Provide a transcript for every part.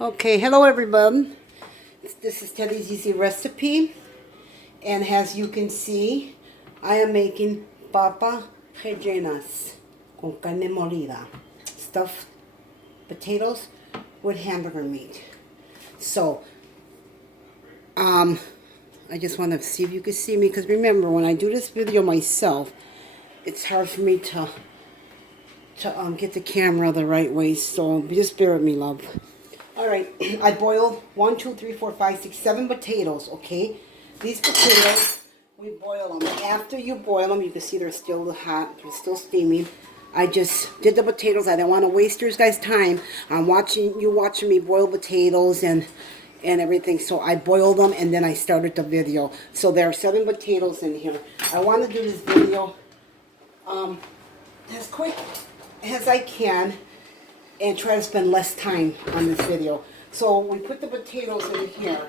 Okay, hello everyone. This is Teddy's Easy Recipe, and as you can see, I am making papa rellenas con carne molida, stuffed potatoes with hamburger meat. So, I just want to see if you can see me, because remember, when I do this video myself, it's hard for me to get the camera the right way, so just bear with me, love. Alright, I boiled 1, 2, 3, 4, 5, 6, 7 potatoes, okay? These potatoes, we boil them. After you boil them, you can see they're still hot, they're still steaming. I just did the potatoes. I don't want to waste your guys' time on watching me boil potatoes and everything. So I boiled them and then I started the video. So there are 7 potatoes in here. I want to do this video as quick as I can and try to spend less time on this video. So we put the potatoes in here,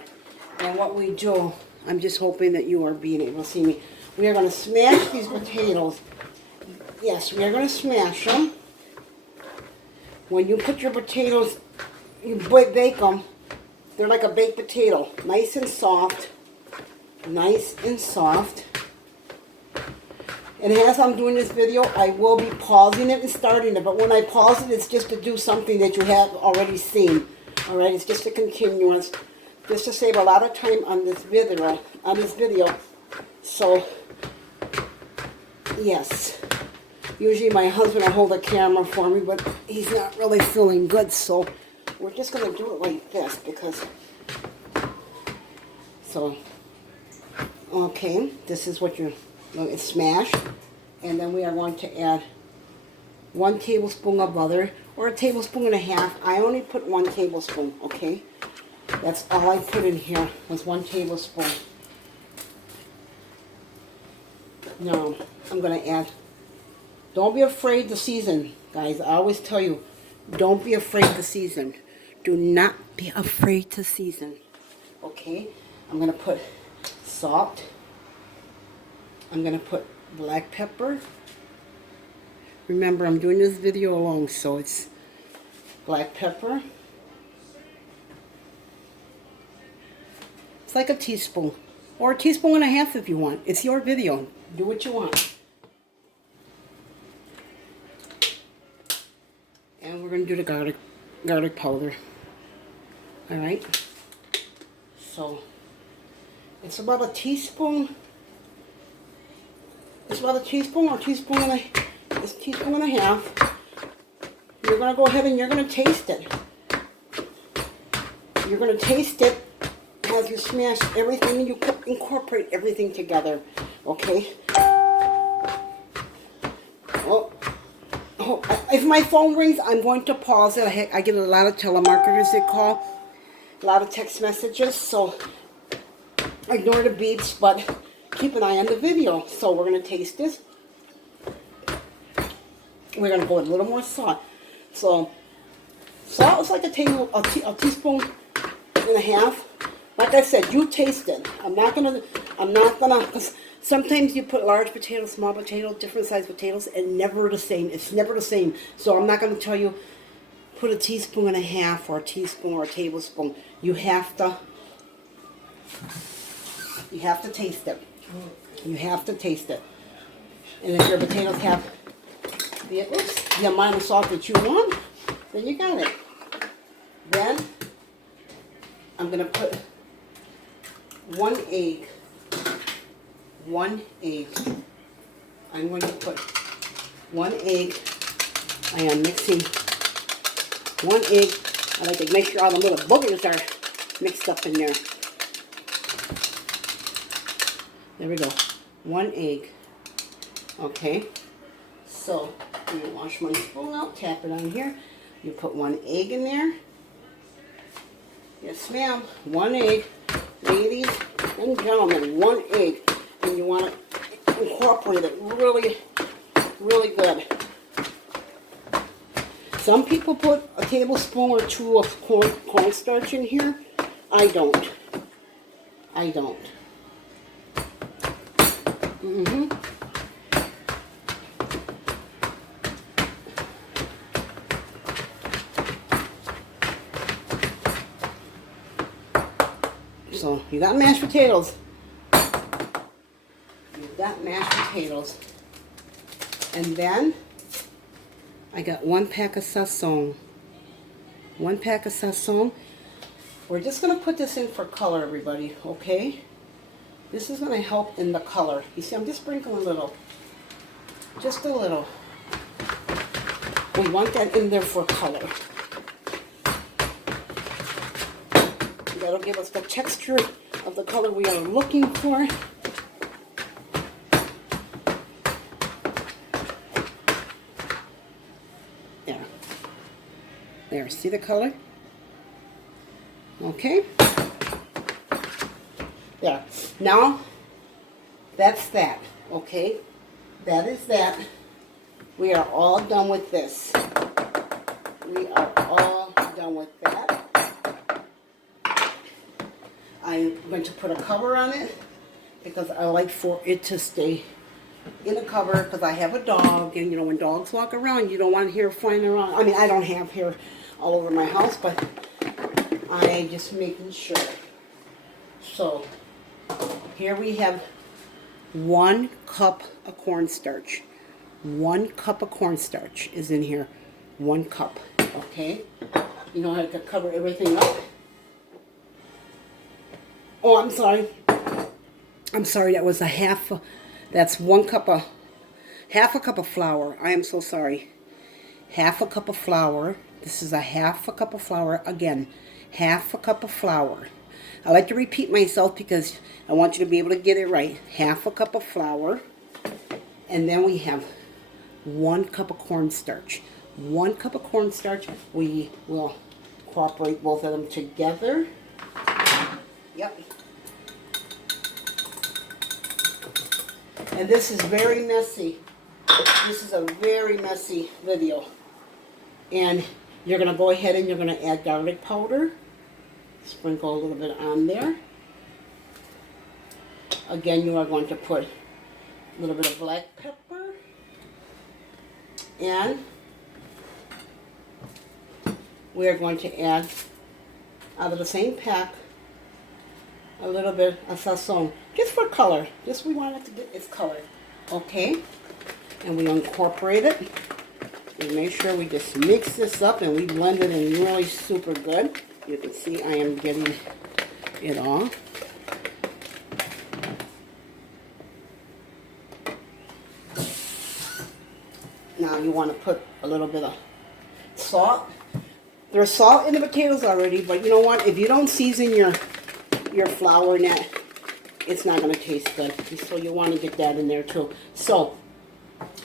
and what we do, I'm just hoping that you are being able to see me. We are going to smash these potatoes. Yes, we are going to smash them. When you put your potatoes, you bake them, they're like a baked potato. Nice and soft. Nice and soft. And as I'm doing this video, I will be pausing it and starting it. But when I pause it, it's just to do something that you have already seen. Alright, it's just a continuance. Just to save a lot of time on this video. So, yes. Usually my husband will hold the camera for me, but he's not really feeling good. So, we're just going to do it like this because... So, okay, this is what you're... It's smashed, and then we are going to add 1 tablespoon of butter, or a tablespoon and a half. I only put 1 tablespoon, okay? That's all I put in here, was 1 tablespoon. Now, I'm going to add, don't be afraid to season, guys. I always tell you, don't be afraid to season. Do not be afraid to season, okay? I'm going to put salt. I'm going to put black pepper. Remember, I'm doing this video alone, so it's black pepper. It's like a teaspoon, or a teaspoon and a half if you want. It's your video. Do what you want. And we're going to do the garlic powder. Alright? So, it's about a teaspoon. It's about a teaspoon or teaspoon and a half. You're going to go ahead and you're going to taste it. You're going to taste it as you smash everything and you incorporate everything together. Okay? Oh, if my phone rings, I'm going to pause it. I get a lot of telemarketers that call. A lot of text messages. So, ignore the beeps, but... keep an eye on the video. So we're going to taste this. We're going to go with a little more salt. So salt is like a teaspoon and a half. Like I said, you taste it. I'm not gonna, because sometimes you put large potatoes, small potatoes, different size potatoes, and never the same. It's never the same. So I'm not going to tell you, put a teaspoon and a half, or a teaspoon, or a tablespoon. You have to taste it. You have to taste it. And if your potatoes have the amount of salt that you want, then you got it. Then I'm going to put 1 egg. 1 egg. I'm going to put 1 egg. I am mixing 1 egg. I like to make sure all the little boogers are mixed up in there. There we go. 1 egg. Okay. So, I'm going to wash my spoon out, tap it on here. You put 1 egg in there. Yes, ma'am. 1 egg. Ladies and gentlemen, 1 egg. And you want to incorporate it really, really good. Some people put a tablespoon or 2 of cornstarch in here. I don't. I don't. So you got mashed potatoes. You've got mashed potatoes. And then I got 1 pack of zazon. 1 pack of zazon. We're just going to put this in for color, everybody, okay? This is going to help in the color. You see, I'm just sprinkling a little. Just a little. We want that in there for color. That'll give us the texture of the color we are looking for. There. There, see the color? Okay. There. Now, that's that, okay? That is that. We are all done with this. We are all done with that. I'm going to put a cover on it because I like for it to stay in a cover because I have a dog, and you know, when dogs walk around, you don't want hair flying around. I mean, I don't have hair all over my house, but I'm just making sure. So, here we have 1 cup of cornstarch. 1 cup of cornstarch is in here. 1 cup, okay? You know how to cover everything up? Oh, I'm sorry. I'm sorry, that was a half, that's 1 cup of, half a cup of flour. I am so sorry. Half a cup of flour. This is a half a cup of flour. Again, half a cup of flour. I like to repeat myself because I want you to be able to get it right. Half a cup of flour. And then we have 1 cup of cornstarch. 1 cup of cornstarch. We will incorporate both of them together. Yep. And this is very messy. This is a very messy video. And you're going to go ahead and you're going to add garlic powder. Sprinkle a little bit on there. Again, you are going to put a little bit of black pepper. And we are going to add, out of the same pack, a little bit of zazon. Just for color. Just we want it to get its color. Okay? And we incorporate it. We make sure we just mix this up and we blend it in really super good. You can see I am getting it all. Now you want to put a little bit of salt. There's salt in the potatoes already, but you know what? If you don't season your flour in that, it's not going to taste good. So you want to get that in there too. So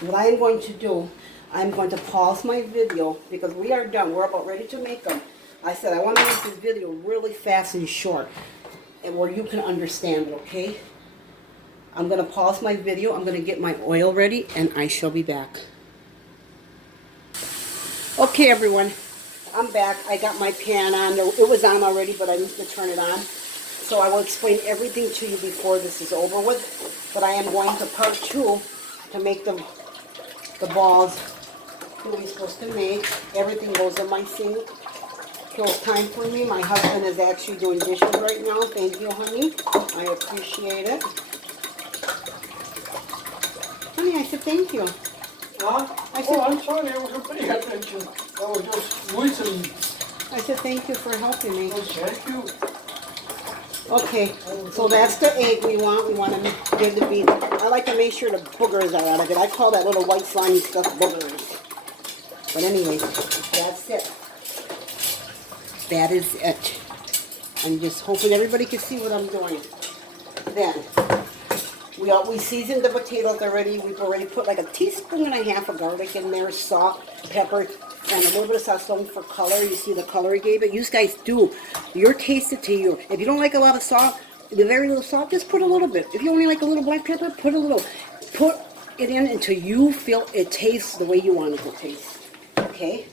what I am going to do, I'm going to pause my video because we are done. We're about ready to make them. I said I want to make this video really fast and short and where you can understand it, okay? I'm going to pause my video. I'm going to get my oil ready and I shall be back. Okay, everyone. I'm back. I got my pan on. It was on already, but I need to turn it on. So I will explain everything to you before this is over with. But I am going to part 2 to make the balls that we're supposed to make. Everything goes in my sink. Kills time for me. My husband is actually doing dishes right now. Thank you, honey. I appreciate it. Honey, I said thank you. Huh? I said, I'm sorry, I wasn't paying attention. I was just listening. I said thank you for helping me. Oh, thank you. Okay, so that's the egg we want. We want to give the beef. I like to make sure the boogers are out of it. I call that little white slimy stuff boogers. But anyway, that's it. That is it. I'm just hoping everybody can see what I'm doing. Then, we seasoned the potatoes already. We've already put like a teaspoon and a half of garlic in there, salt, pepper, and a little bit of zazon for color. You see the color it gave it? You guys do. Your taste it to you. If you don't like a lot of salt, the very little salt, just put a little bit. If you only like a little black pepper, put a little. Put it in until you feel it tastes the way you want it to taste. Okay?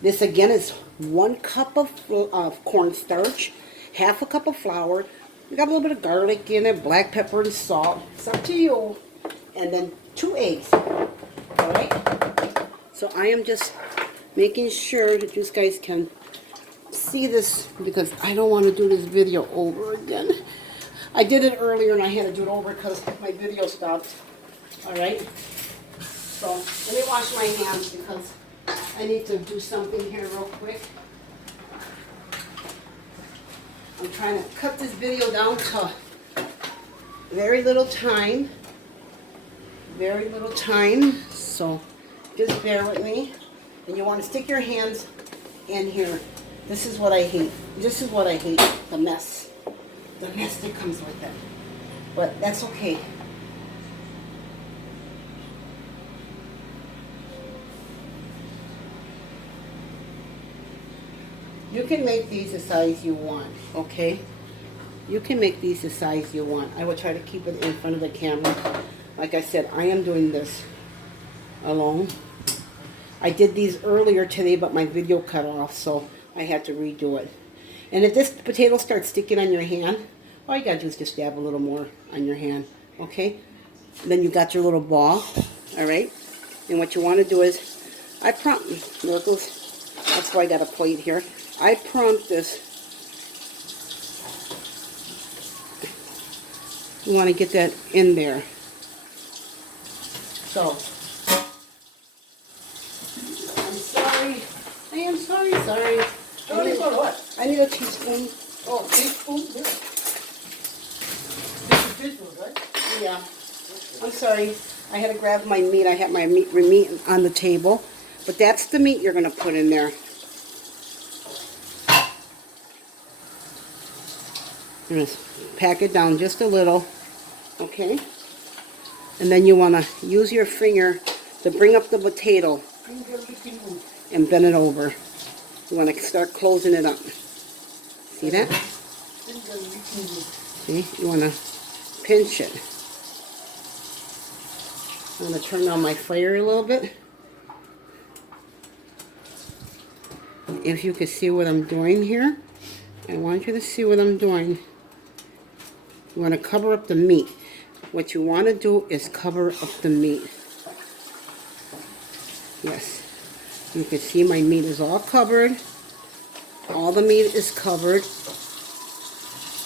This again is 1 cup of cornstarch, half a cup of flour. We got a little bit of garlic in it, black pepper and salt. It's up to you. And then 2 eggs. Alright? So I am just making sure that you guys can see this because I don't want to do this video over again. I did it earlier and I had to do it over because my video stopped. Alright? So, let me wash my hands because I need to do something here real quick. I'm trying to cut this video down to very little time. Very little time. So, just bear with me. And you want to stick your hands in here. This is what I hate. This is what I hate. The mess. The mess that comes with it. But that's okay. You can make these the size you want, okay? You can make these the size you want. I will try to keep it in front of the camera. Like I said, I am doing this alone. I did these earlier today, but my video cut off, so I had to redo it. And if this potato starts sticking on your hand, all you gotta do is just dab a little more on your hand, okay? And then you got your little ball, all right? And what you want to do is, that's why I got a plate here. I prompt this. You want to get that in there. So, I'm sorry. I am sorry. Sorry for what? I need a teaspoon. Oh, teaspoon? Yeah. This is teaspoon, right? Yeah. I'm sorry. I had to grab my meat. I had my meat on the table. But that's the meat you're going to put in there. You're going to pack it down just a little. Okay? And then you want to use your finger to bring up the potato and bend it over. You want to start closing it up. See that? See? You want to pinch it. I'm going to turn on my fire a little bit. If you can see what I'm doing here, I want you to see what I'm doing. You want to cover up the meat. What you want to do is cover up the meat. Yes. You can see my meat is all covered. All the meat is covered.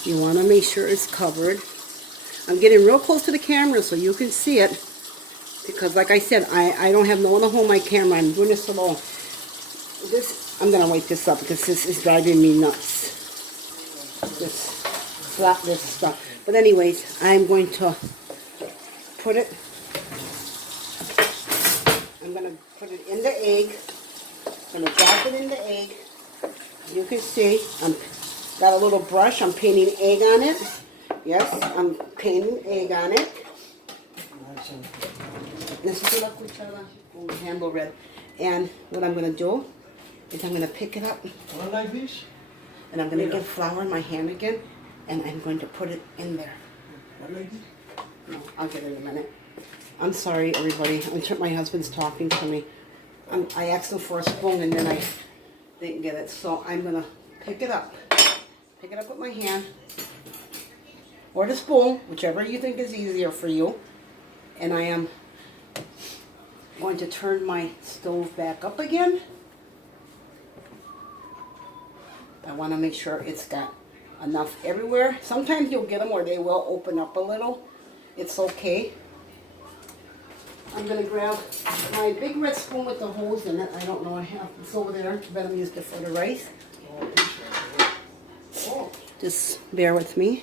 You want to make sure it's covered. I'm getting real close to the camera so you can see it. Because like I said, I don't have no one to hold my camera. I'm doing this alone. I'm going to wipe this up because this is driving me nuts. This stuff. But anyways, I'm going to put it in the egg. I'm going to drop it in the egg. You can see, I'm got a little brush. I'm painting egg on it. Yes, I'm painting egg on it. Handle red. And what I'm going to do is I'm going to pick it up. Like this? And I'm going to get flour in my hand again. And I'm going to put it in there. Like this? No, I'll get it in a minute. I'm sorry, everybody. My husband's talking to me. I asked him for a spoon and then I didn't get it. So I'm going to pick it up. Pick it up with my hand. Or the spoon, whichever you think is easier for you. And I am going to turn my stove back up again. I want to make sure it's got enough everywhere. Sometimes you'll get them where they will open up a little. It's okay. I'm going to grab my big red spoon with the holes in it. I don't know, I have this over there. But I'm used it for the rice. Just bear with me.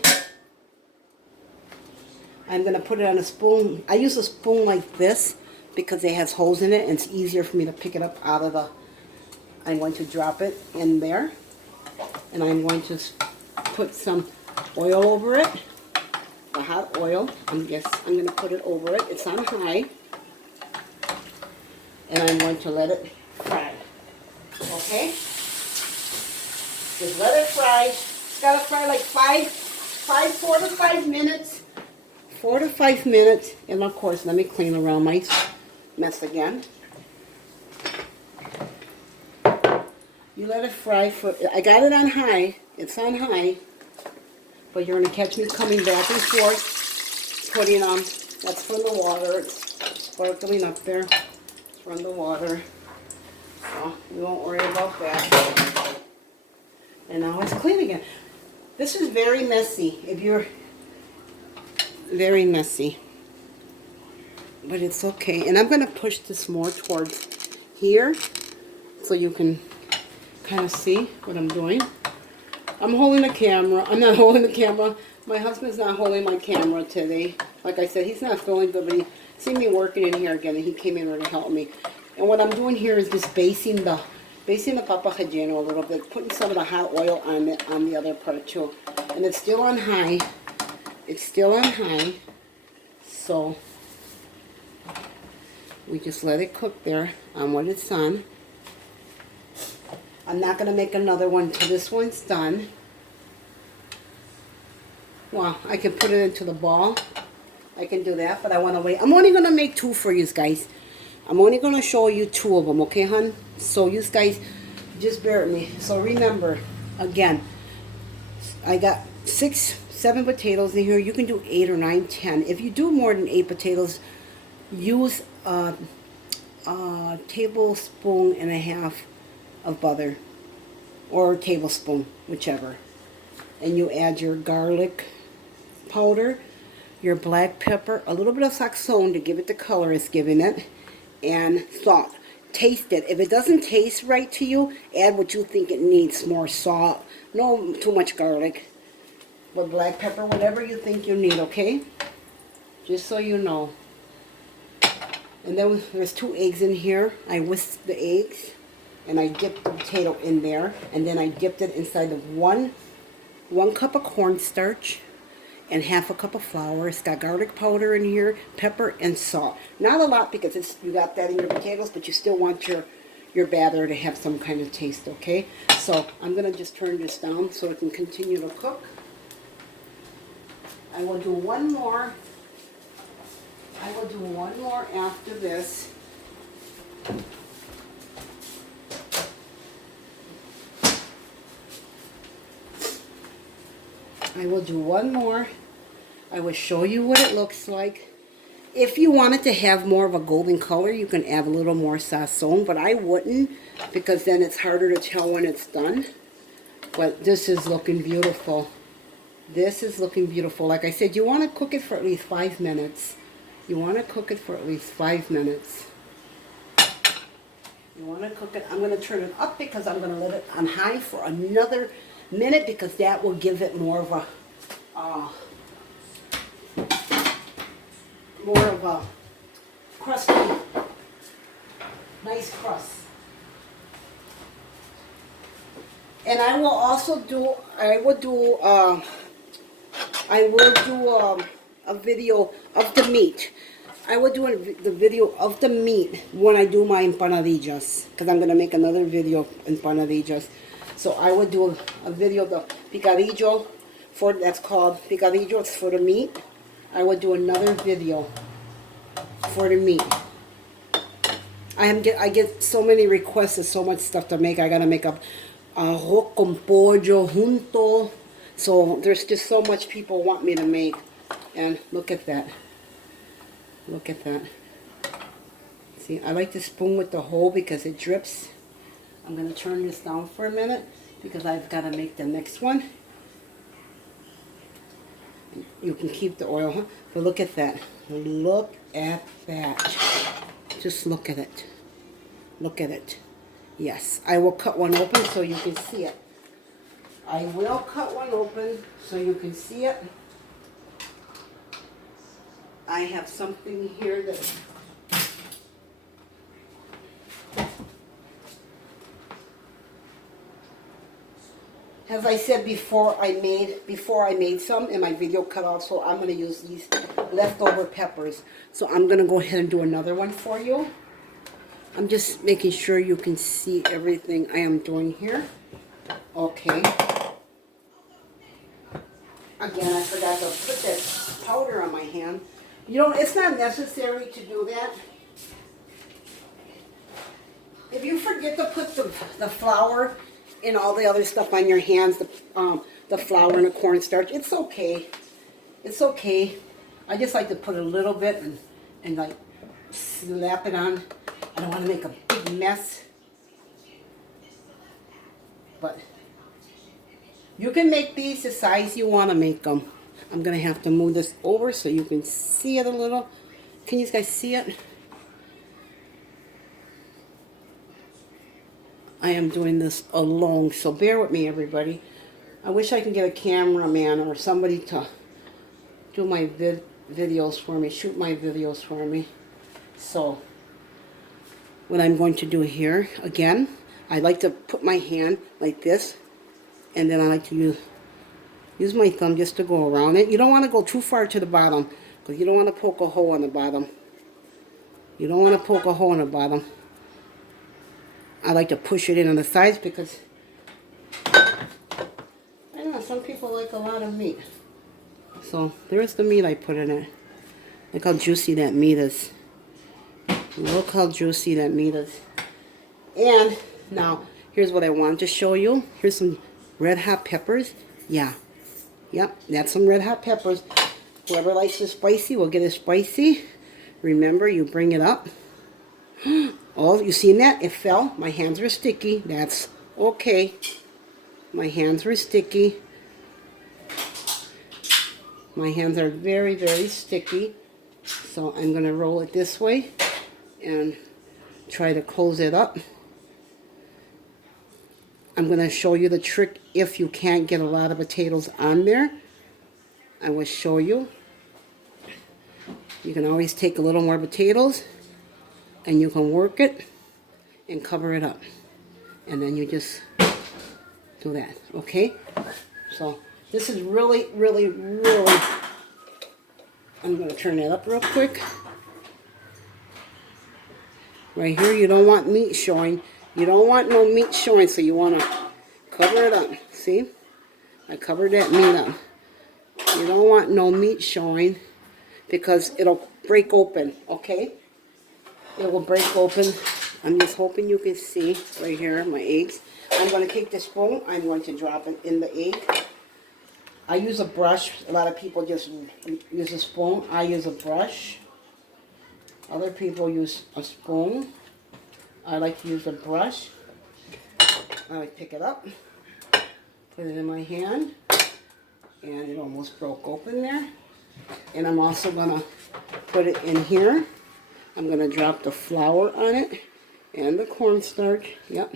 I'm going to put it on a spoon. I use a spoon like this because it has holes in it and it's easier for me to pick it up out of the... I'm going to drop it in there. And I'm going to put some oil over it. The hot oil. I'm going to put it over it. It's on high. And I'm going to let it fry. Okay? Just let it fry. It's got to fry like 4 to 5 minutes. 4 to 5 minutes. And of course, let me clean around my mess again. You let it fry for, I got it on high. It's on high. But you're going to catch me coming back and forth, putting on, that's from the water. It's sparkling up there. It's from the water. So we won't worry about that. And now it's clean again. This is very messy. If you're very messy. But it's okay. And I'm going to push this more towards here so you can kind of see what I'm doing. I'm holding the camera. I'm not holding the camera. My husband's not holding my camera today. Like I said, he's not feeling good, but he seen me working in here again, and he came in to help me. And what I'm doing here is just basting the papa relleno a little bit, putting some of the hot oil on the other part too. And it's still on high. It's still on high. So we just let it cook there on what it's on. I'm not going to make another one till this one's done. Well, I can put it into the ball. I can do that, but I want to wait. I'm only going to make 2 for you guys. I'm only going to show you 2 of them, okay, hon? So you guys, just bear with me. So remember, again, I got 6, 7 potatoes in here. You can do 8 or 9, 10. If you do more than 8 potatoes, use a tablespoon and a half of butter, or a tablespoon, whichever. And you add your garlic powder, your black pepper, a little bit of zazon to give it the color it's giving it, and salt. Taste it. If it doesn't taste right to you, add what you think it needs. More salt, no too much garlic, but black pepper, whatever you think you need, okay? Just so you know. And then there's 2 eggs in here. I whisked the eggs, and I dipped the potato in there, and then I dipped it inside of one cup of cornstarch and half a cup of flour. It's got garlic powder in here, pepper, and salt. Not a lot because you got that in your potatoes, but you still want your batter to have some kind of taste, okay? So I'm going to just turn this down so it can continue to cook. I will do one more. I will do one more after this. I will do one more. I will show you what it looks like. If you want it to have more of a golden color, you can add a little more zazon, but I wouldn't, because then it's harder to tell when it's done. But this is looking beautiful. This is looking beautiful. Like I said, you want to cook it for at least 5 minutes. You want to cook it for at least 5 minutes. You want to cook it. I'm going to turn it up because I'm going to let it on high for another minute, because that will give it more of a crusty, nice crust. And I will also do, I will do a video of the meat. I will do the video of the meat when I do my empanadillas, because I'm going to make another video of empanadillas. So I will do a video of the picadillo, that's called picadillo, it's for the meat. I will do another video for the meat. I get so many requests and so much stuff to make. I got to make a arroz con pollo junto. So there's just so much people want me to make. And look at that. Look at that. See, I like to spoon with the hole because it drips. I'm going to turn this down for a minute because I've got to make the next one. You can keep the oil, huh? But look at that. Look at that. Just look at it. Look at it. Yes, I will cut one open so you can see it. I will cut one open so you can see it. I have something here that as I said before, I made some in my video cutout, so I'm going to use these leftover peppers. So I'm going to go ahead and do another one for you. I'm just making sure you can see everything I am doing here. Okay. Again, I forgot to put that powder on my hand. You know, it's not necessary to do that. If you forget to put the flour and all the other stuff on your hands, the flour and the cornstarch, it's okay. It's okay. I just like to put a little bit and like slap it on. I don't want to make a big mess. But You can make these the size you want to make them. I'm going to have to move this over so you can see it a little. Can you guys see it? I am doing this alone, so bear with me, everybody. I wish I could get a cameraman or somebody to do my videos for me, shoot my videos for me. So, what I'm going to do here, again, I like to put my hand like this, and then I like to use my thumb just to go around it. You don't want to go too far to the bottom, because you don't want to poke a hole in the bottom. You don't want to poke a hole in the bottom. I like to push it in on the sides because, I don't know, some people like a lot of meat. So, there's the meat I put in it. Look how juicy that meat is. Look how juicy that meat is. And, now, here's what I wanted to show you. Here's some red hot peppers. Yeah. Yep, that's some red hot peppers. Whoever likes it spicy will get it spicy. Remember, you bring it up. Oh, you seen that? It fell. My hands were sticky. That's okay. My hands were sticky. My hands are very, very sticky. So I'm going to roll it this way and try to close it up. I'm going to show you the trick if you can't get a lot of potatoes on there. I will show you. You can always take a little more potatoes and you can work it and cover it up. And then you just do that, okay? So this is really, really, really, I'm going to turn that up real quick. Right here, you don't want meat showing. You don't want no meat showing, so you want to cover it up. See? I covered that meat up. You don't want no meat showing because it'll break open, okay? It will break open. I'm just hoping you can see right here my eggs. I'm going to take the spoon. I'm going to drop it in the egg. I use a brush. A lot of people just use a spoon. I use a brush. Other people use a spoon. I like to use a brush. I like to pick it up, put it in my hand, and it almost broke open there. And I'm also going to put it in here. I'm going to drop the flour on it and the cornstarch. Yep.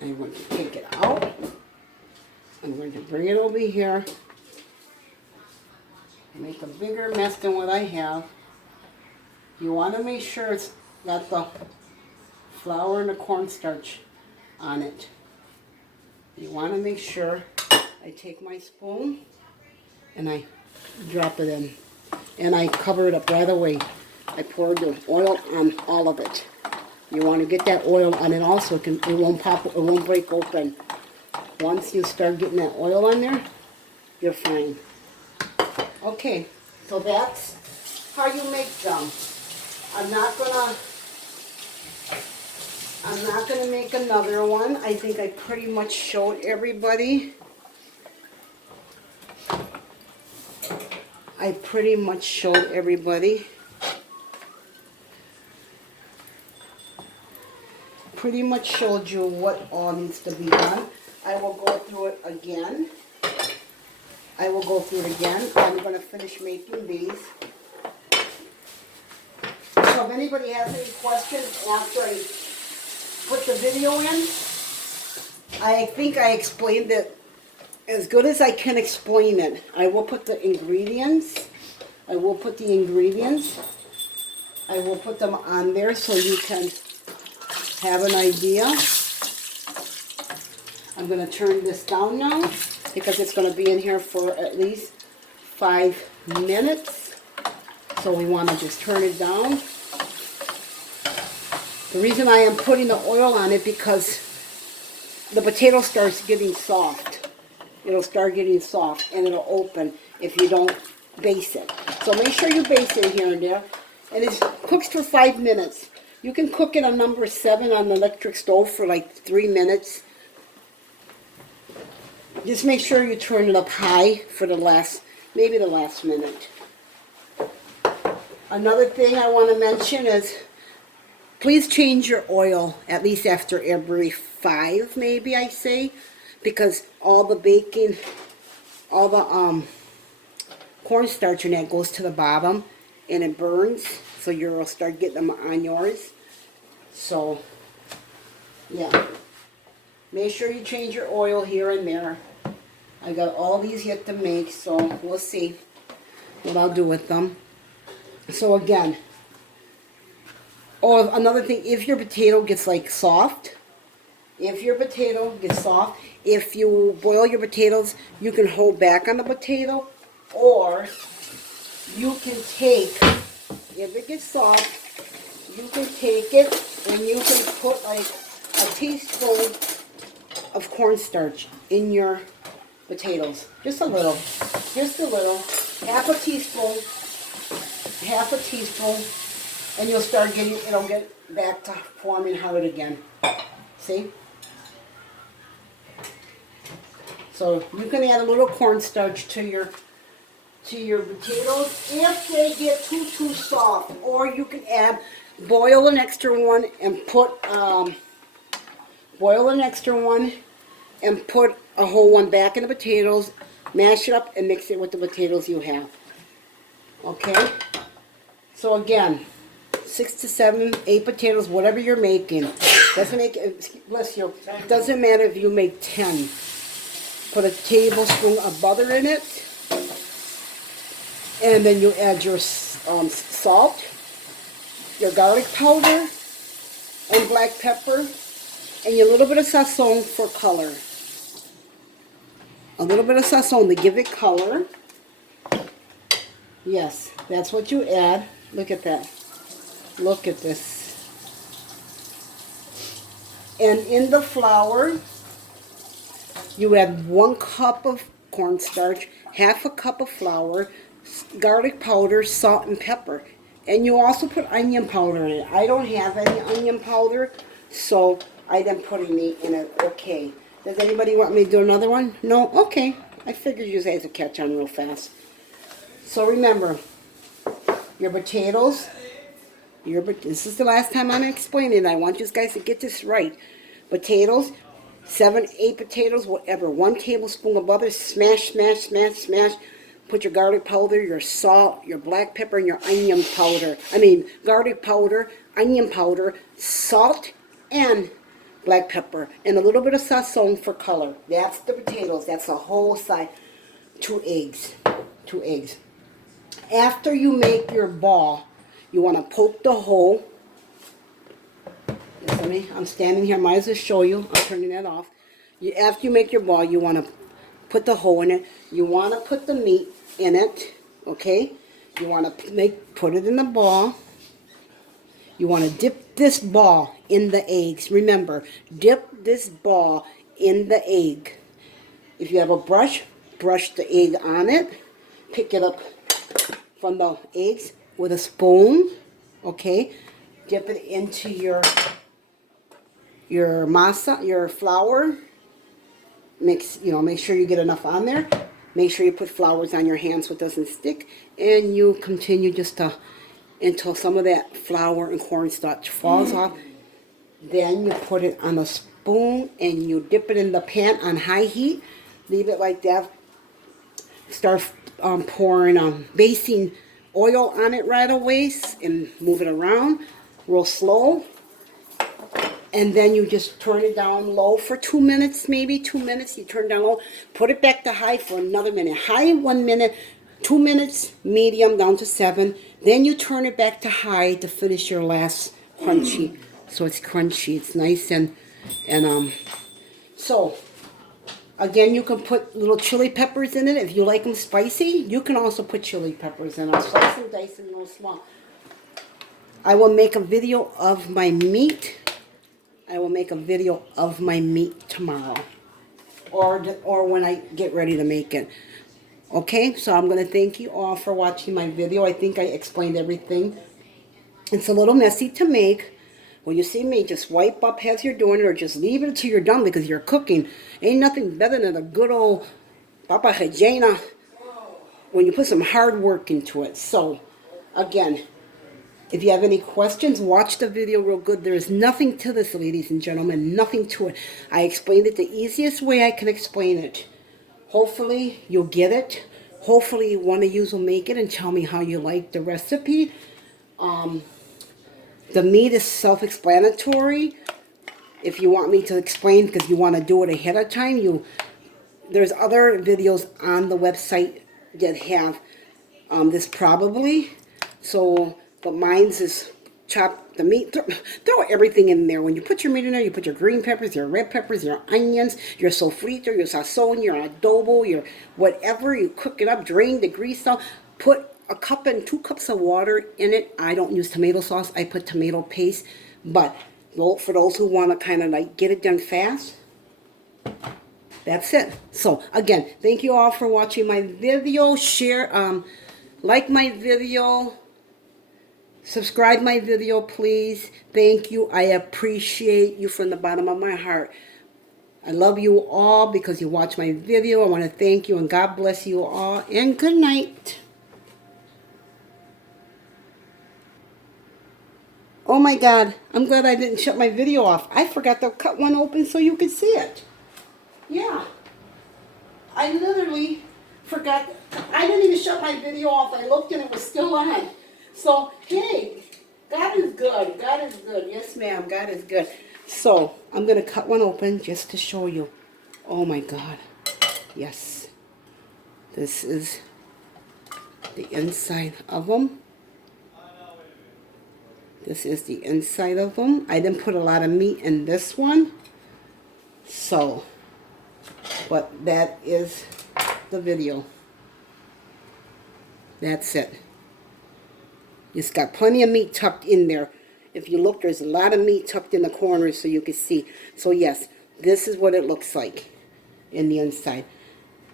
I'm going to take it out. I'm going to bring it over here. Make a bigger mess than what I have. You want to make sure it's got the flour and the cornstarch on it. You want to make sure. I take my spoon and I drop it in. And I cover it up right away. I pour the oil on all of it. You want to get that oil on it also. It won't pop, it won't break open. Once you start getting that oil on there, you're fine. Okay, so that's how you make them. I'm not gonna make another one. I think I pretty much showed everybody. Pretty much showed you what all needs to be done. I will go through it again. I'm going to finish making these. So if anybody has any questions after I put the video in, I think I explained it as good as I can explain it. I will put the ingredients. I will put them on there so you can have an idea. I'm going to turn this down now because it's going to be in here for at least 5 minutes. So we want to just turn it down. The reason I am putting the oil on it because the potato starts getting soft. It'll start getting soft and it'll open if you don't baste it. So make sure you baste it here and there. And it cooks for 5 minutes. You can cook it on number 7 on the electric stove for like 3 minutes. Just make sure you turn it up high for maybe the last minute. Another thing I want to mention is Please change your oil at least after every 5, maybe I say, because all the baking, all the cornstarch in that goes to the bottom and it burns, so you'll start getting them on yours. So, yeah. Make sure you change your oil here and there. I got all these yet to make, so we'll see what I'll do with them. So again, oh, another thing, if your potato gets like soft, if you boil your potatoes, you can hold back on the potato, or you can take, if it gets soft, you can take it and you can put like a teaspoon of cornstarch in your potatoes. Just a little. Half a teaspoon, and you'll start getting, it'll get back to forming hard again. See? So you can add a little cornstarch to your potatoes if they get too soft, or you can boil an extra one and put a whole one back in the potatoes, mash it up and mix it with the potatoes you have. Okay? So again, 6 to 7, 8 potatoes, whatever you're making. Doesn't make, bless you, doesn't matter if you make 10. Put a tablespoon of butter in it, and then you add your salt, your garlic powder, and black pepper, and your little bit of zazon for color. A little bit of zazon to give it color. Yes, that's what you add. Look at that. Look at this. And in the flour, you add 1 cup of cornstarch, half a cup of flour, garlic powder, salt, and pepper. And you also put onion powder in it. I don't have any onion powder, so I didn't put any in it. Okay. Does anybody want me to do another one? No? Okay. I figured you guys would catch on real fast. So remember, your potatoes, this is the last time I'm explaining it. I want you guys to get this right. Potatoes, 7, 8 potatoes, whatever. 1 tablespoon of butter, smash. Put your garlic powder, your salt, your black pepper, and your onion powder. Garlic powder, onion powder, salt, and black pepper, and a little bit of zazon for color. That's the potatoes. That's the whole side. 2 eggs. After you make your ball, you want to poke the hole. Listen to me. I'm standing here. Might as well show you. I'm turning that off. After you make your ball, you want to put the hole in it. You want to put the meat in it. Okay? You want to put it in the ball. You want to dip this ball in the eggs. Remember, dip this ball in the egg. If you have a brush the egg on it. Pick it up from the eggs with a spoon. Okay? Dip it into your masa, your flour. Make sure you get enough on there. Make sure you put flours on your hands so it doesn't stick. And you continue just until some of that flour and cornstarch falls off. Then you put it on a spoon and you dip it in the pan on high heat. Leave it like that. Start pouring, basting oil on it right away and move it around real slow. And then you just turn it down low for 2 minutes, maybe 2 minutes. You turn it down low, put it back to high for another minute. High 1 minute, 2 minutes, medium down to 7. Then you turn it back to high to finish your last crunchy. So it's crunchy, it's nice and so again, you can put little chili peppers in it if you like them spicy. You can also put chili peppers in. I'll slice and dice them real small. I will make a video of my meat. Tomorrow, or when I get ready to make it. Okay, so I'm going to thank you all for watching my video. I think I explained everything. It's a little messy to make. When you see me, just wipe up as you're doing it, or just leave it until you're done because you're cooking. Ain't nothing better than a good old Papa Regina when you put some hard work into it. So, again, If you have any questions, watch the video real good. There is nothing to this, ladies and gentlemen. Nothing to it. I explained it the easiest way I can explain it. Hopefully, you'll get it. Hopefully, one of you will make it and tell me how you like the recipe. The meat is self-explanatory. If you want me to explain, because you want to do it ahead of time, there's other videos on the website that have this probably. So, but mine's is chop the meat, throw everything in there. When you put your meat in there, you put your green peppers, your red peppers, your onions, your sofrito, your sazon, your adobo, your whatever. You cook it up, drain the grease out, put a cup and 2 cups of water in it. I don't use tomato sauce, I put tomato paste. But for those who want to kind of like get it done fast, that's it. So again, thank you all for watching my video. Share, like my video, subscribe my video, please. Thank you. I appreciate you from the bottom of my heart. I love you all because you watch my video. I want to thank you and God bless you all. And good night. Oh my God, I'm glad I didn't shut my video off. I forgot to cut one open so you could see it. Yeah. I literally forgot. I didn't even shut my video off. I looked and it was still on. So, hey, God is good. God is good. Yes, ma'am. God is good. So, I'm going to cut one open just to show you. Oh my God. Yes. This is the inside of them. This is the inside of them. I didn't put a lot of meat in this one. So, but that is the video. That's it. It's got plenty of meat tucked in there. If you look, there's a lot of meat tucked in the corners so you can see. So yes, this is what it looks like in the inside.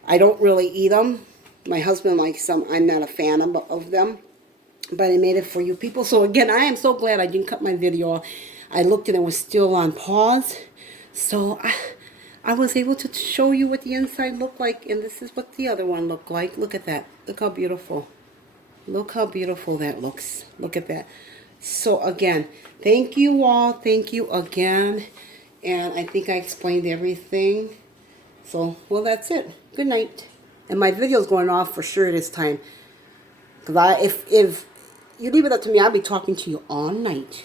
I don't really eat them. My husband likes them. I'm not a fan of them. But I made it for you people. So again, I am so glad I didn't cut my video off. I looked and it was still on pause. So I was able to show you what the inside looked like. And this is what the other one looked like. Look at that. Look how beautiful. Look how beautiful that looks. Look at that. So again, thank you all. Thank you again. And I think I explained everything. So, well, that's it. Good night. And my video's going off for sure this time. Because if you leave it up to me, I'll be talking to you all night.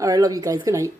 All right, love you guys. Good night.